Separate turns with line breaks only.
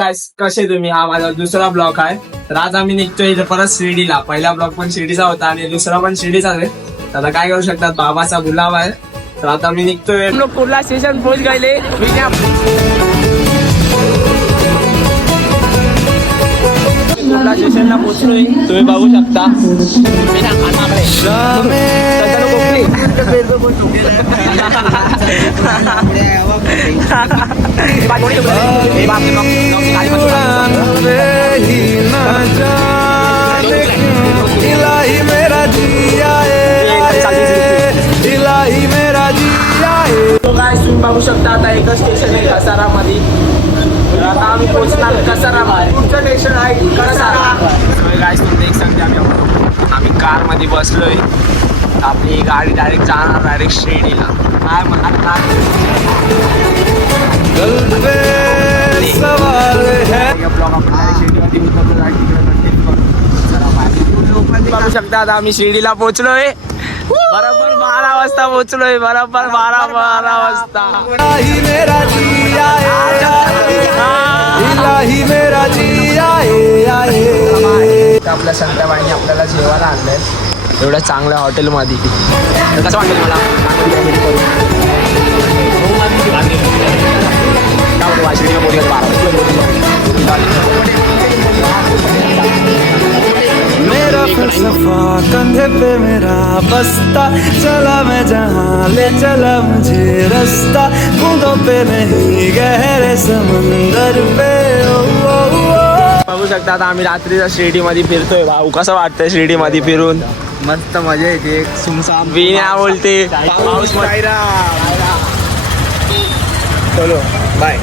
गाईस कसे तुम्ही? हा माझा दुसरा ब्लॉग आहे. तर आज आम्ही निघतोय इथे परत शिर्डीला. पहिला ब्लॉग पण शिर्डीचा होता आणि दुसरा पण शिर्डीचाच आहे. तर आता काय करू शकतात? बाबाचा गुलाब आहे. तर आता मी निघतोय. हम लोग कुर्ला स्टेशन पोहोच गए कुर्ला स्टेशनला पोहोचलोय. तुम्ही बघू शकता. काय तुम्ही बघू शकता? आता एकच स्टेशन आहे कसारामध्ये. आता आम्ही पोहोचणार कसारामध्ये. तुमचं स्टेशन आहे कसारा? काय तुम्ही एक सांगते आम्ही आम्ही कारमध्ये बसलोय आपली गाडी डायरेक्ट जाणार डायरेक्ट शिर्डीला काय
है
bye. बघू शकता आता आम्ही शिर्डीला पोहोचलोय. बरोबर. बारा वाजता पोहोचलोय बरोबर बारा बारा वाजता आपल्या संध्याबाईने आपल्याला जेवायला आणलंय एवढ्या चांगल्या हॉटेलमध्ये कसं वाटलं मला
फलसफा कंधे पे मेरा बस्ता। चला मैं जहाँ ले चला मुझे रास्ता। बूंदों पे नहीं गहरे समंदर पे।
बघू शकता आता आम्ही रात्रीच्या शिर्डीमध्ये फिरतोय. भाऊ कसं वाटतंय शिर्डीमध्ये फिरून?
मस्त मजा येते. सुमसाम
विण्या बोलते. पाऊस
चलो बाय